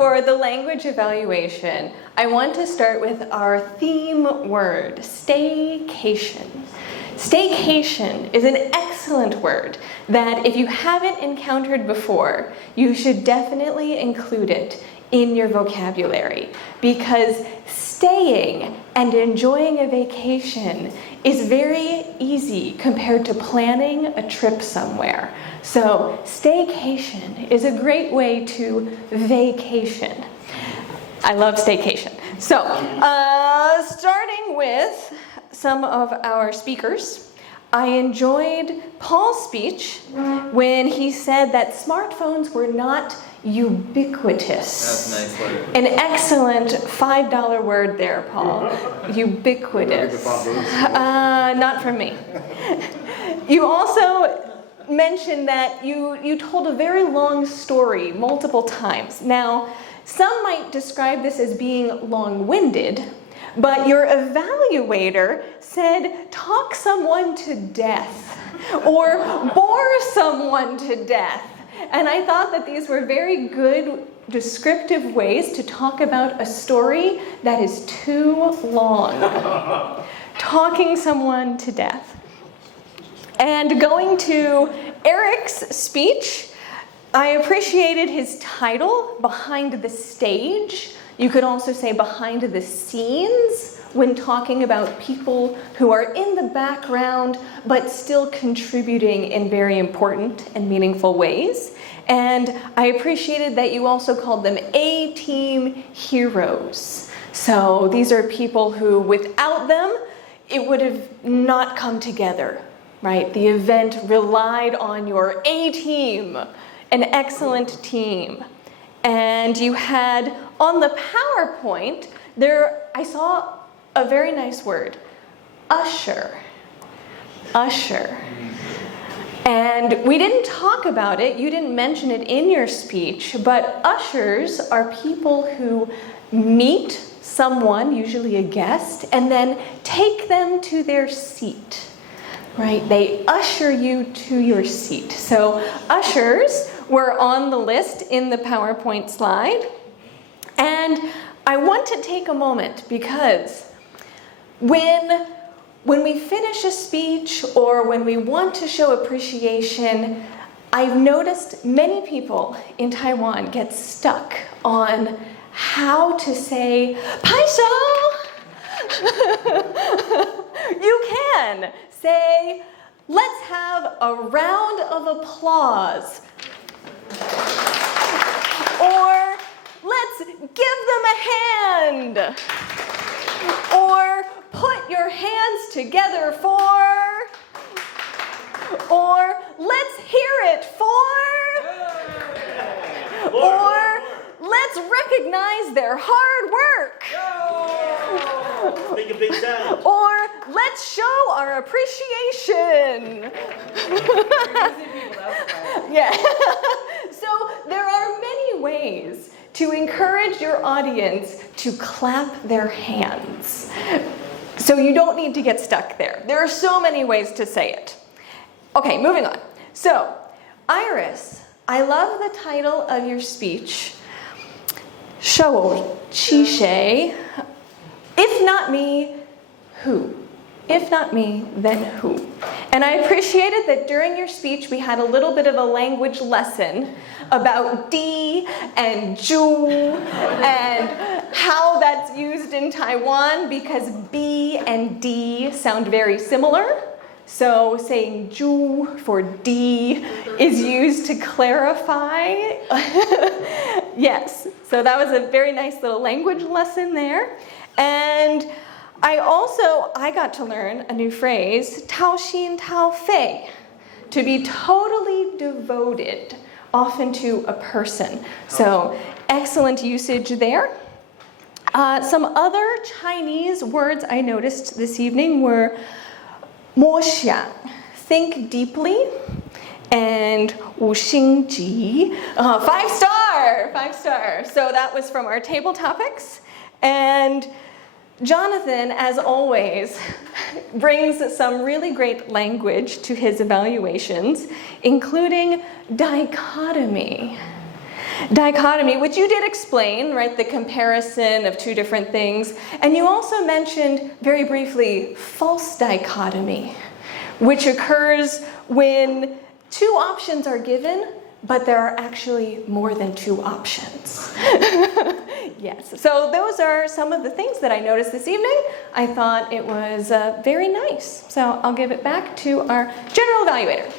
for the language evaluation, I want to start with our theme word, staycation. Staycation is an excellent word that if you haven't encountered before, you should definitely include it in your vocabulary, because staying and enjoying a vacation is very easy compared to planning a trip somewhere. So staycation is a great way to vacation. I love staycation. So starting with some of our speakers, I enjoyed Paul's speech when he said that smartphones were not ubiquitous. That's a nice word. An excellent $5 word there, Paul. Ubiquitous. Not from me. You also mentioned that you told a very long story multiple times. Now, some might describe this as being long-winded, but your evaluator said talk someone to death or bore someone to death. And I thought that these were very good descriptive ways to talk about a story that is too long. Talking someone to death. And going to Eric's speech, I appreciated his title, Behind the Stage. You could also say behind the scenes when talking about people who are in the background but still contributing in very important and meaningful ways. And I appreciated that you also called them A-team heroes. So these are people who, without them, it would have not come together, right? The event relied on your A-team, an excellent team. And you had, on the PowerPoint, there I saw a very nice word, usher. Usher. And we didn't talk about it, you didn't mention it in your speech, but ushers are people who meet someone, usually a guest, and then take them to their seat, right? They usher you to your seat. So ushers were on the list in the PowerPoint slide. And I want to take a moment because when we finish a speech or when we want to show appreciation, I've noticed many people in Taiwan get stuck on how to say, 拍手! You can say, let's have a round of applause. Or let's give them a hand. Or put your hands together for. Or let's hear it for. Or let's recognize their hard work. Make a big sound. Or let's show our appreciation. Yeah. So there are many ways to encourage your audience to clap their hands. So you don't need to get stuck there. There are so many ways to say it. Okay, moving on. So, Iris, I love the title of your speech. 受我气谁? If not me, who? If not me, then who? And I appreciated that during your speech we had a little bit of a language lesson about di and ju and how that's used in Taiwan because b and d sound very similar. So saying ju for d is used to clarify. Yes, so that was a very nice little language lesson there. And I got to learn a new phrase, 掏心掏肺, to be totally devoted, often to a person. So excellent usage there. Some other Chinese words I noticed this evening were 摸想, think deeply, and 五星级, 5 star. So that was from our table topics. And Jonathan, as always, brings some really great language to his evaluations, including dichotomy. Dichotomy, which you did explain, right? The comparison of two different things. And you also mentioned very briefly false dichotomy, which occurs when two options are given, but there are actually more than two options. Yes, so those are some of the things that I noticed this evening. I thought it was very nice. So I'll give it back to our general evaluator.